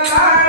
Bye.